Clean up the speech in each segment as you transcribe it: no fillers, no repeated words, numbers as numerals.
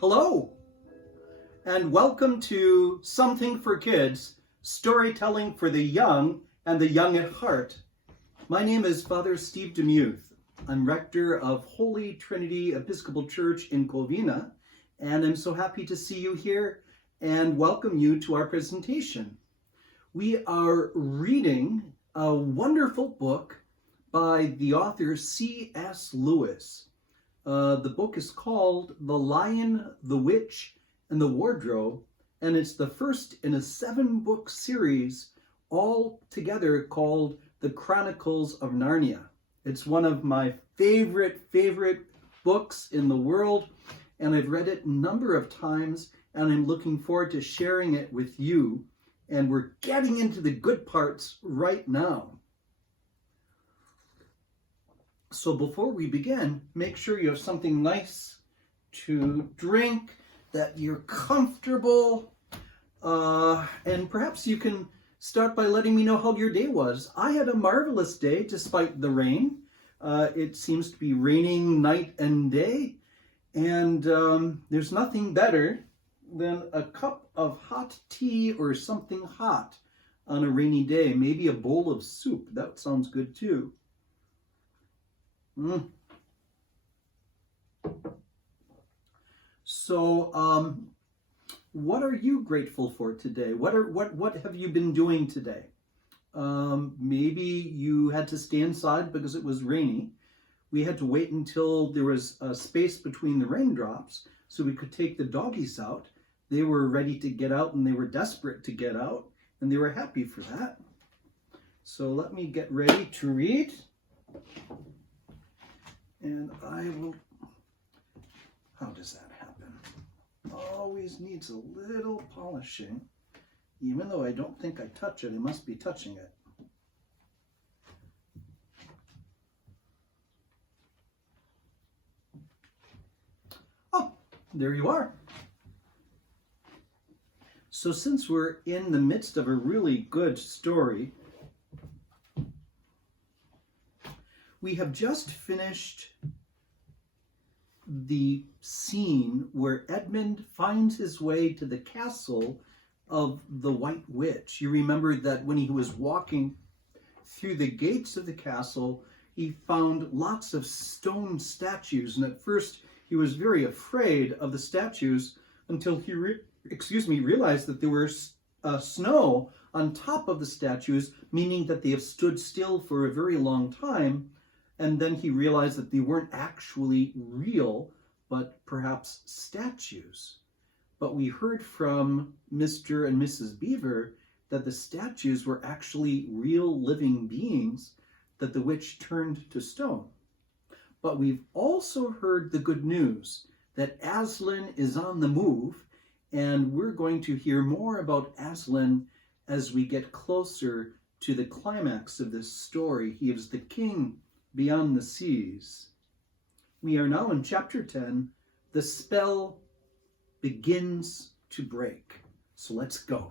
Hello, and welcome to Something for Kids, storytelling for the young and the young at heart. My name is Father Steve Demuth. I'm rector of Holy Trinity Episcopal Church in Covina, and I'm so happy to see you here and welcome you to our presentation. We are reading a wonderful book by the author C.S. Lewis. The book is called The Lion, the Witch, and the Wardrobe, and it's the first in a 7-book series, all together called The Chronicles of Narnia. It's one of my favorite books in the world, and I've read it a number of times, and I'm looking forward to sharing it with you. And we're getting into the good parts right now. So before we begin, make sure you have something nice to drink, that you're comfortable, and perhaps you can start by letting me know how your day was. I had a marvelous day despite the rain. It seems to be raining night and day, and there's nothing better than a cup of hot tea or something hot on a rainy day. Maybe a bowl of soup. That sounds good too. So, what are you grateful for today? What have you been doing today? Maybe you had to stay inside because it was rainy. We had to wait until there was a space between the raindrops so we could take the doggies out. They were ready to get out and they were desperate to get out, and they were happy for that. So let me get ready to read. And I will, how does that happen? Always needs a little polishing. Even though I don't think I touch it, I must be touching it. Oh, there you are. So since we're in the midst of a really good story, we have just finished the scene where Edmund finds his way to the castle of the White Witch. You remember that when he was walking through the gates of the castle, he found lots of stone statues, and at first he was very afraid of the statues until he realized that there was snow on top of the statues, meaning that they have stood still for a very long time. And then he realized that they weren't actually real, but perhaps statues. But we heard from Mr. and Mrs. Beaver that the statues were actually real living beings that the witch turned to stone. But we've also heard the good news that Aslan is on the move, and we're going to hear more about Aslan as we get closer to the climax of this story. He is the king beyond the seas. We are now in chapter 10. The spell begins to break. So let's go.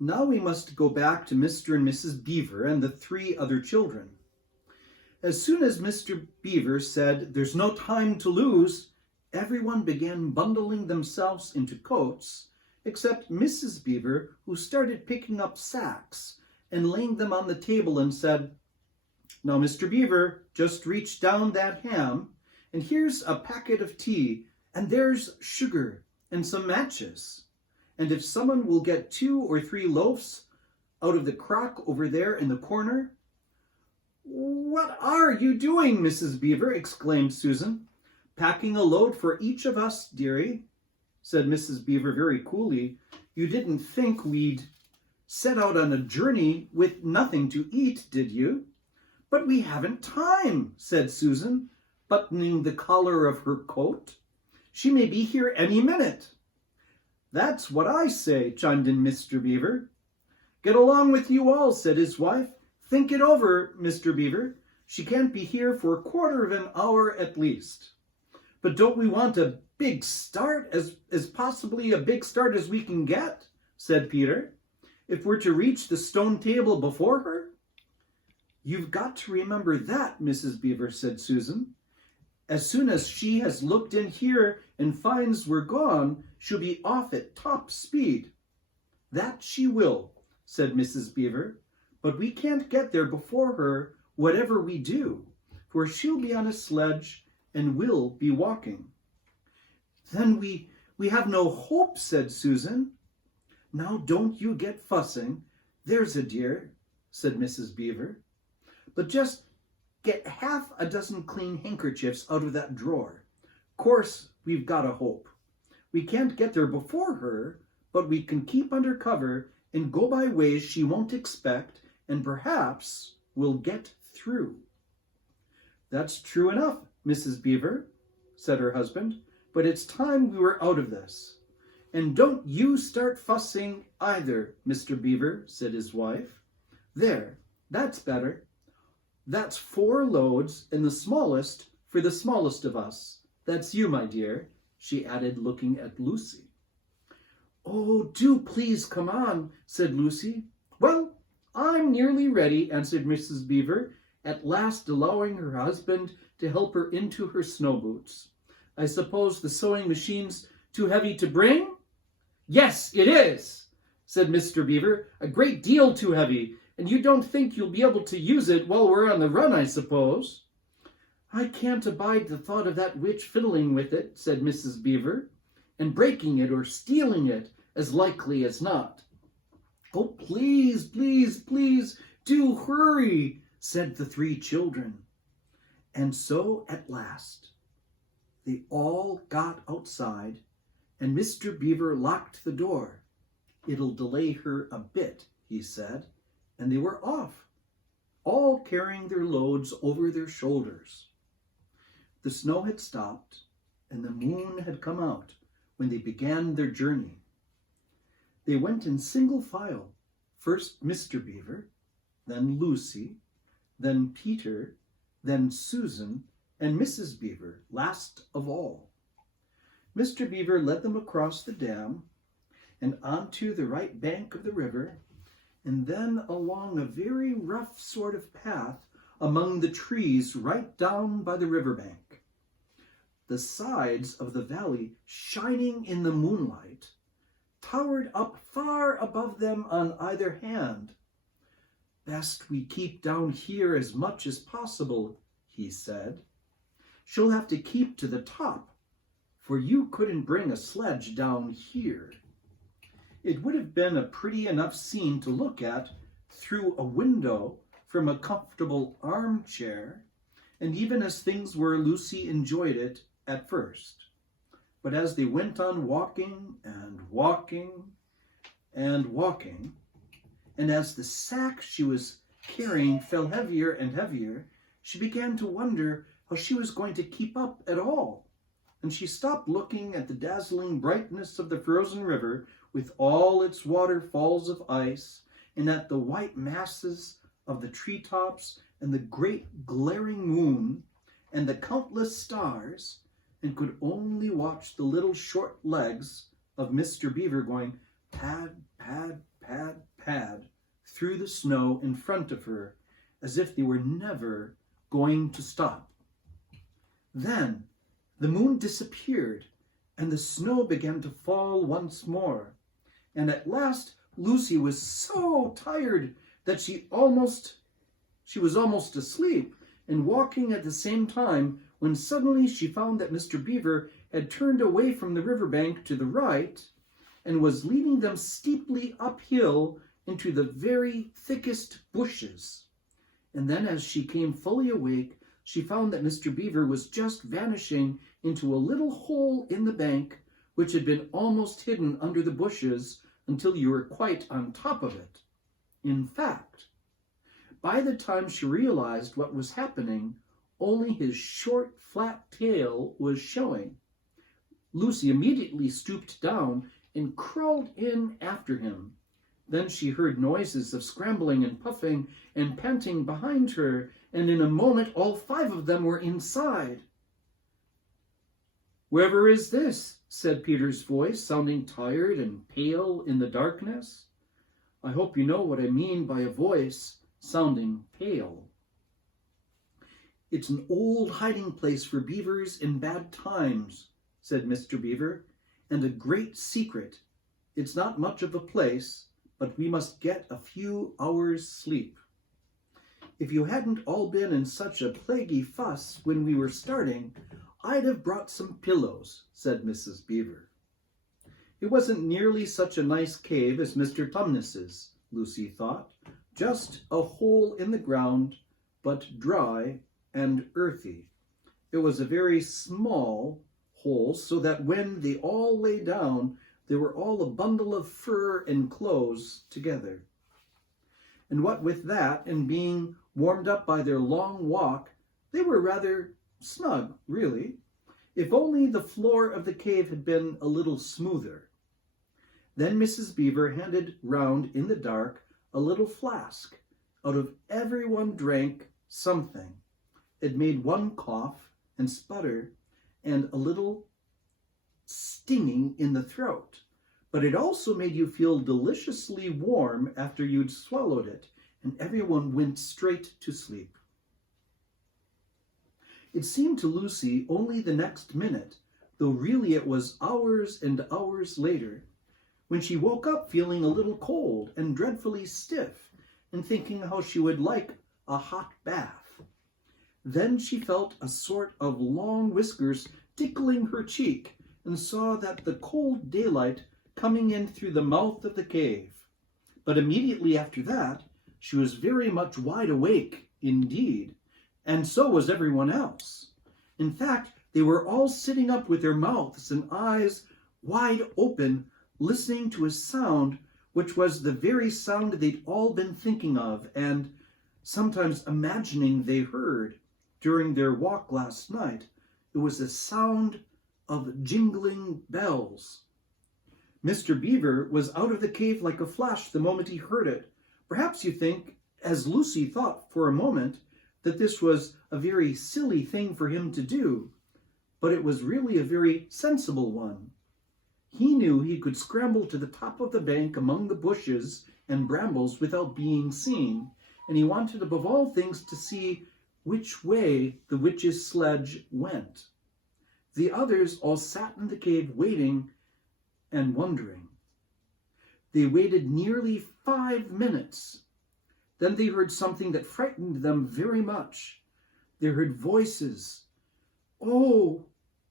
Now we must go back to Mr. and Mrs. Beaver and the 3 other children. As soon as Mr. Beaver said, "There's no time to lose," everyone began bundling themselves into coats, except Mrs. Beaver, who started picking up sacks and laying them on the table and said, "Now, Mr. Beaver, just reach down that ham, and here's a packet of tea, and there's sugar and some matches. And if someone will get 2 or 3 loaves out of the crock over there in the corner." "What are you doing, Mrs. Beaver?" exclaimed Susan. "Packing a load for each of us, dearie," said Mrs. Beaver very coolly. "You didn't think we'd set out on a journey with nothing to eat, did you?" "But we haven't time," said Susan, buttoning the collar of her coat. "She may be here any minute." "That's what I say," chimed in Mr. Beaver. "Get along with you all," said his wife. "Think it over, Mr. Beaver. She can't be here for a quarter of an hour at least." "But don't we want a big start, as possibly a big start as we can get?" said Peter. "If we're to reach the stone table before her?" "You've got to remember that, Mrs. Beaver," said Susan. As soon as she has looked in here and finds we're gone, she'll be off at top speed." "That she will," said Mrs. Beaver, "but we can't get there before her, whatever we do, for she'll be on a sledge and we'll be walking." "Then we have no hope," said Susan. "Now don't you get fussing, there's a dear," said Mrs. Beaver. "But just get half a dozen clean handkerchiefs out of that drawer. Course we've got a hope. We can't get there before her, but we can keep under cover and go by ways she won't expect, and perhaps we'll get through." "That's true enough, Mrs. Beaver," said her husband, "but it's time we were out of this." "And don't you start fussing either, Mr. Beaver," said his wife. "There, that's better. That's 4 loads, and the smallest for the smallest of us. That's you, my dear," she added, looking at Lucy. "Oh, do please come on," said Lucy. "Well, I'm nearly ready," answered Mrs. Beaver, at last allowing her husband to help her into her snow boots. "I suppose the sewing machine's too heavy to bring?" "Yes, it is," said Mr. Beaver, "a great deal too heavy, and you don't think you'll be able to use it while we're on the run, I suppose?" "I can't abide the thought of that witch fiddling with it," said Mrs. Beaver, "and breaking it or stealing it, as likely as not." "Oh, please, please, please, do hurry," said the 3 children. And so at last they all got outside, and Mr. Beaver locked the door. "It'll delay her a bit," he said, and they were off, all carrying their loads over their shoulders. The snow had stopped, and the moon had come out when they began their journey. They went in single file, first Mr. Beaver, then Lucy, then Peter, then Susan, and Mrs. Beaver, last of all. Mr. Beaver led them across the dam and onto the right bank of the river, and then along a very rough sort of path among the trees right down by the riverbank. The sides of the valley, shining in the moonlight, towered up far above them on either hand. "Best we keep down here as much as possible," he said. "She'll have to keep to the top, for you couldn't bring a sledge down here." It would have been a pretty enough scene to look at through a window from a comfortable armchair, and even as things were, Lucy enjoyed it at first. But as they went on walking and walking and walking, and as the sack she was carrying fell heavier and heavier, she began to wonder how she was going to keep up at all. And she stopped looking at the dazzling brightness of the frozen river with all its waterfalls of ice, and at the white masses of the treetops and the great glaring moon and the countless stars, and could only watch the little short legs of Mr. Beaver going pad, pad, pad, pad through the snow in front of her, as if they were never going to stop. Then the moon disappeared, and the snow began to fall once more, and at last Lucy was so tired that she was almost asleep and walking at the same time, when suddenly she found that Mr. Beaver had turned away from the riverbank to the right and was leading them steeply uphill into the very thickest bushes. And then as she came fully awake, she found that Mr. Beaver was just vanishing into a little hole in the bank, which had been almost hidden under the bushes until you were quite on top of it. In fact, by the time she realized what was happening, only his short, flat tail was showing. Lucy immediately stooped down and crawled in after him. Then she heard noises of scrambling and puffing and panting behind her, and in a moment all 5 of them were inside. "Whoever is this?" said Peter's voice, sounding tired and pale in the darkness. I hope you know what I mean by a voice sounding pale. "It's an old hiding place for beavers in bad times," said Mr. Beaver, "and a great secret. It's not much of a place, but we must get a few hours' sleep." "If you hadn't all been in such a plaguey fuss when we were starting, I'd have brought some pillows," said Mrs. Beaver. It wasn't nearly such a nice cave as Mr. Tumnus's, Lucy thought, just a hole in the ground, but dry and earthy. It was a very small hole, so that when they all lay down, they were all a bundle of fur and clothes together. And what with that and being warmed up by their long walk, they were rather snug, really, if only the floor of the cave had been a little smoother. Then Mrs. Beaver handed round in the dark a little flask. Out of everyone drank something. It made one cough and sputter and a little stinging in the throat, but it also made you feel deliciously warm after you'd swallowed it, and everyone went straight to sleep. It seemed to Lucy only the next minute, though really it was hours and hours later, when she woke up feeling a little cold and dreadfully stiff, and thinking how she would like a hot bath. Then she felt a sort of long whiskers tickling her cheek, and saw that the cold daylight coming in through the mouth of the cave. But immediately after that, she was very much wide awake indeed, and so was everyone else. In fact, they were all sitting up with their mouths and eyes wide open, listening to a sound which was the very sound they'd all been thinking of and sometimes imagining they heard during their walk last night. It was a sound of jingling bells. Mr. Beaver was out of the cave like a flash the moment he heard it. Perhaps you think, as Lucy thought for a moment, that this was a very silly thing for him to do, but it was really a very sensible one. He knew he could scramble to the top of the bank among the bushes and brambles without being seen, and he wanted above all things to see which way the witch's sledge went. The others all sat in the cave waiting and wondering. They waited nearly 5 minutes. Then they heard something that frightened them very much. They heard voices. "Oh,"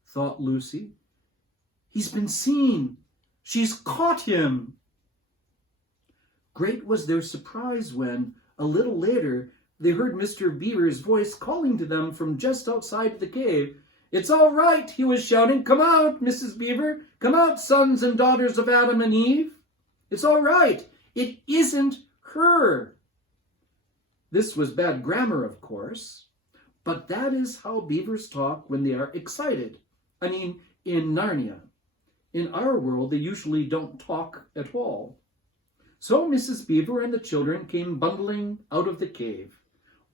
thought Lucy, "he's been seen. She's caught him." Great was their surprise when, a little later, they heard Mr. Beaver's voice calling to them from just outside the cave. "It's all right," he was shouting. "Come out, Mrs. Beaver. Come out, sons and daughters of Adam and Eve. It's all right. It isn't her." This was bad grammar, of course, but that is how beavers talk when they are excited. I mean, in Narnia. In our world, they usually don't talk at all. So Mrs. Beaver and the children came bundling out of the cave,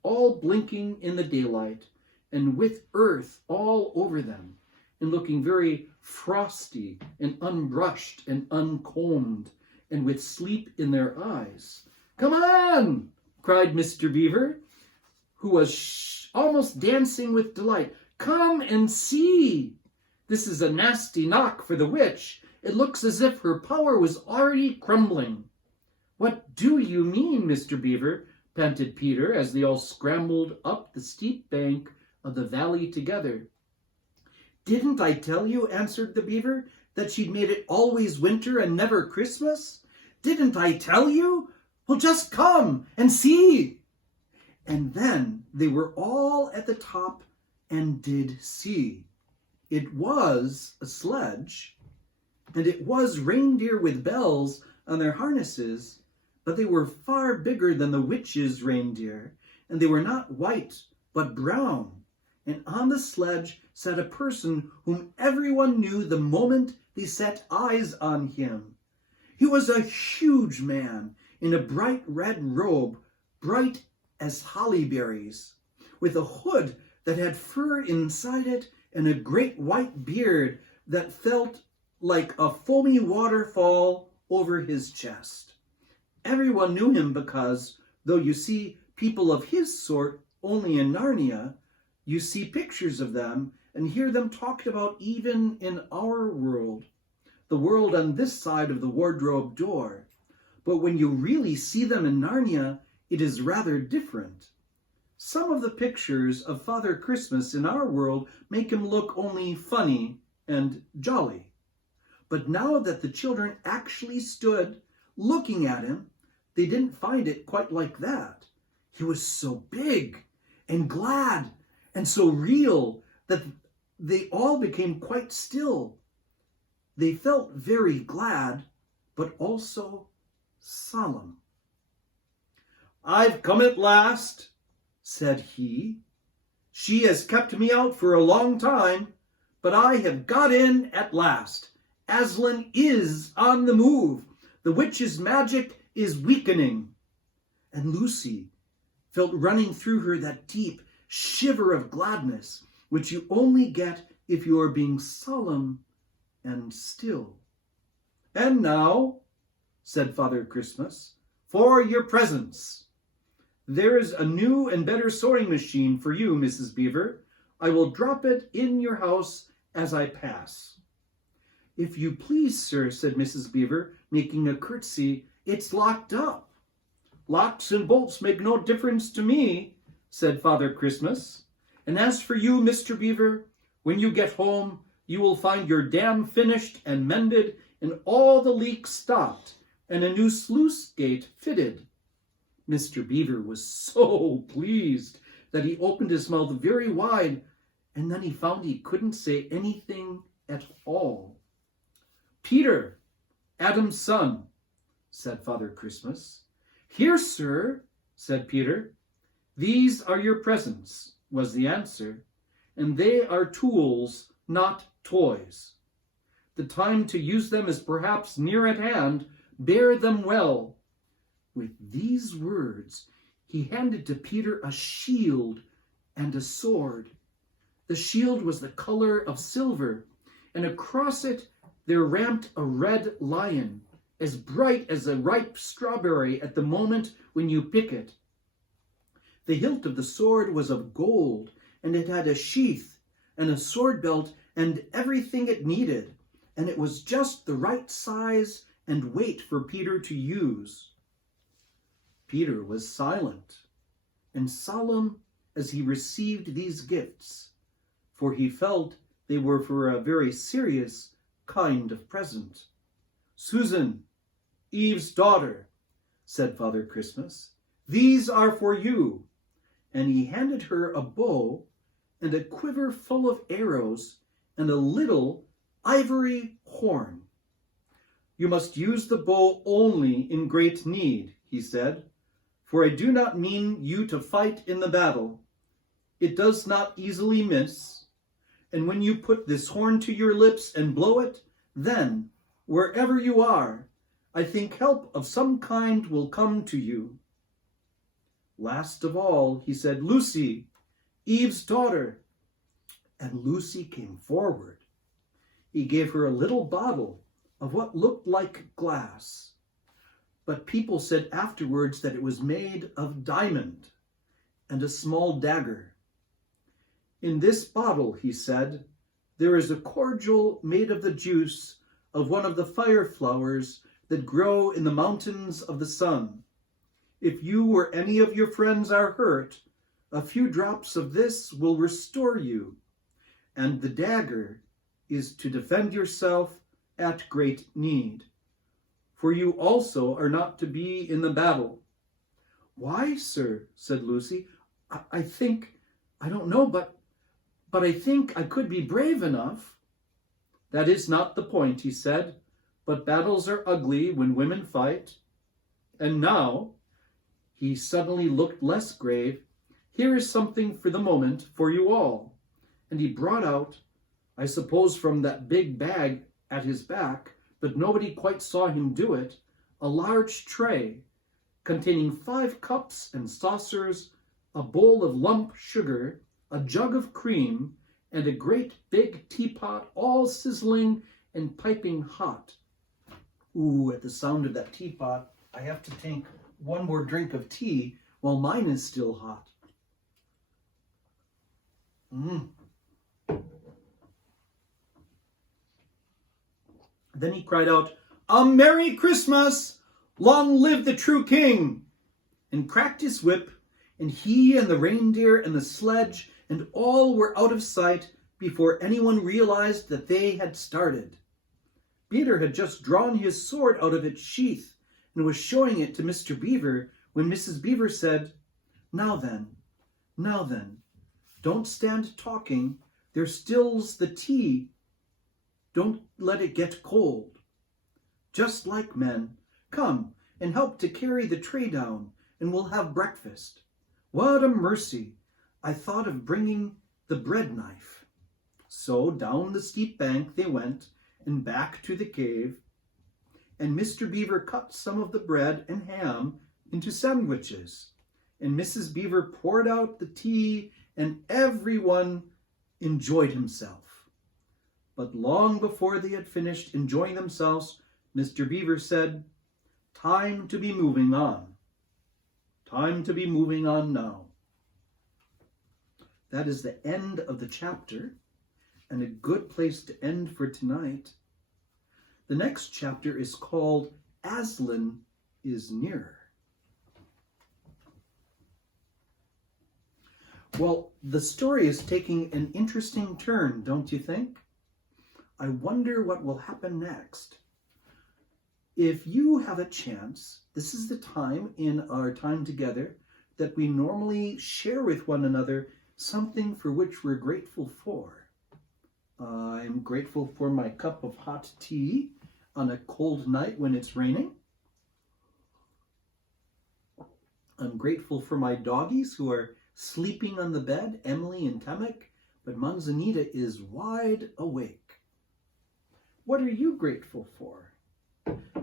all blinking in the daylight, and with earth all over them, and looking very frosty and unbrushed and uncombed, and with sleep in their eyes. "Come on!" cried Mr. Beaver, who was almost dancing with delight. "Come and see! This is a nasty knock for the witch. It looks as if her power was already crumbling." "What do you mean, Mr. Beaver?" panted Peter as they all scrambled up the steep bank of the valley together. "Didn't I tell you," answered the beaver, "that she'd made it always winter and never Christmas? Didn't I tell you? Well, just come and see." And then they were all at the top and did see. It was a sledge, and it was reindeer with bells on their harnesses, but they were far bigger than the witch's reindeer, and they were not white but brown. And on the sledge sat a person whom everyone knew the moment they set eyes on him. He was a huge man in a bright red robe, bright as holly berries, with a hood that had fur inside it and a great white beard that felt like a foamy waterfall over his chest. Everyone knew him because, though you see people of his sort only in Narnia, You see pictures of them and hear them talked about even in our world, the world on this side of the wardrobe door. But when you really see them in Narnia, it is rather different. Some of the pictures of Father Christmas in our world make him look only funny and jolly. But now that the children actually stood looking at him, they didn't find it quite like that. He was so big and glad and so real that they all became quite still. They felt very glad, but also solemn. "I've come at last," said he. "She has kept me out for a long time, but I have got in at last. Aslan is on the move. The witch's magic is weakening." And Lucy felt running through her that deep shiver of gladness, which you only get if you are being solemn and still. "And now," said Father Christmas, "for your presents. There is a new and better sewing machine for you, Mrs. Beaver. I will drop it in your house as I pass." "If you please, sir," said Mrs. Beaver, making a curtsy, "it's locked up." "Locks and bolts make no difference to me," said Father Christmas. "And as for you, Mr. Beaver, when you get home, you will find your dam finished and mended and all the leaks stopped and a new sluice gate fitted." Mr. Beaver was so pleased that he opened his mouth very wide, and then he found he couldn't say anything at all. "Peter, Adam's son," said Father Christmas. "Here, sir," said Peter. "These are your presents," was the answer, "and they are tools, not toys. The time to use them is perhaps near at hand. Bear them well." With these words, he handed to Peter a shield and a sword. The shield was the color of silver, and across it there ramped a red lion, as bright as a ripe strawberry at the moment when you pick it. The hilt of the sword was of gold, and it had a sheath and a sword belt and everything it needed, and it was just the right size and weight for Peter to use. Peter was silent and solemn as he received these gifts, for he felt they were for a very serious kind of present. "Susan, Eve's daughter," said Father Christmas, "these are for you." And he handed her a bow and a quiver full of arrows and a little ivory horn. "You must use the bow only in great need," he said, "for I do not mean you to fight in the battle. It does not easily miss, and when you put this horn to your lips and blow it, then, wherever you are, I think help of some kind will come to you. Last of all," he said, "Lucy, Eve's daughter." And Lucy came forward. He gave her a little bottle of what looked like glass, but people said afterwards that it was made of diamond, and a small dagger. "In this bottle," he said, "there is a cordial made of the juice of one of the fire flowers that grow in the mountains of the sun. If you or any of your friends are hurt, a few drops of this will restore you, and the dagger is to defend yourself at great need. For you also are not to be in the battle." "Why, sir?" said Lucy. I don't know, but I think I could be brave enough." "That is not the point," he said, "but battles are ugly when women fight. And now," he suddenly looked less grave, "here is something for the moment for you all." And he brought out, I suppose from that big bag at his back, but nobody quite saw him do it, a large tray containing 5 cups and saucers, a bowl of lump sugar, a jug of cream, and a great big teapot all sizzling and piping hot. Ooh, at the sound of that teapot, I have to take one more drink of tea while mine is still hot. Then he cried out, "A Merry Christmas! Long live the true king!" and cracked his whip, and he and the reindeer and the sledge and all were out of sight before anyone realized that they had started. Peter had just drawn his sword out of its sheath and was showing it to Mr. Beaver when Mrs. Beaver said, now then, don't stand talking. There still's the tea. Don't let it get cold. Just like men, come and help to carry the tray down, and we'll have breakfast. What a mercy! I thought of bringing the bread knife." So down the steep bank they went, and back to the cave, and Mr. Beaver cut some of the bread and ham into sandwiches, and Mrs. Beaver poured out the tea, and everyone enjoyed himself. But long before they had finished enjoying themselves, Mr. Beaver said, "Time to be moving on. Time to be moving on now." That is the end of the chapter, and a good place to end for tonight. The next chapter is called Aslan is Nearer. Well, the story is taking an interesting turn, don't you think? I wonder what will happen next. If you have a chance, this is the time in our time together that we normally share with one another something for which we're grateful for. I'm grateful for my cup of hot tea on a cold night when it's raining. I'm grateful for my doggies who are sleeping on the bed, Emily and Tamek, but Manzanita is wide awake. What are you grateful for?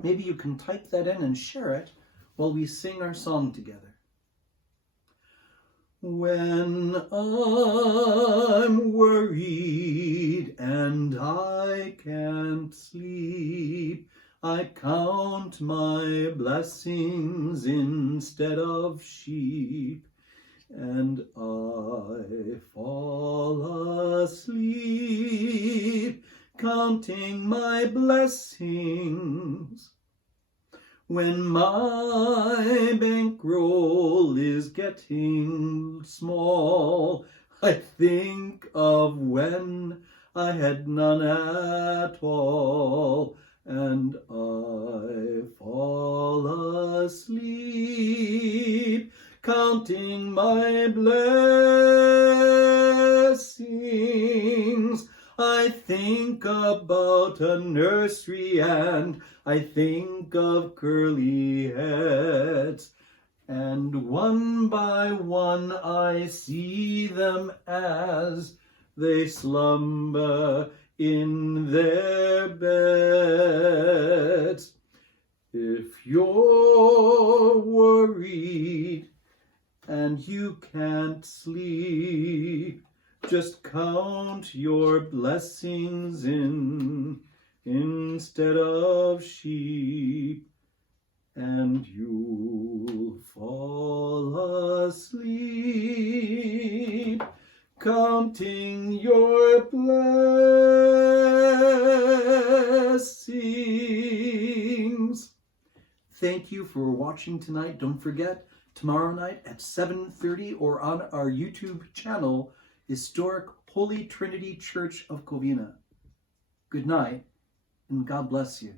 Maybe you can type that in and share it while we sing our song together. When I'm worried and I can't sleep, I count my blessings instead of sheep, and I fall asleep counting my blessings. When my bankroll is getting small, I think of when I had none at all, and I fall asleep counting my blessings. I think about a nursery and I think of curly heads, and one by one I see them as they slumber in their beds. If you're worried and you can't sleep, just count your blessings instead of sheep, and you'll fall asleep counting your blessings. Thank you for watching tonight. Don't forget, tomorrow night at 7:30 or on our YouTube channel, Historic Holy Trinity Church of Covina. Good night, and God bless you.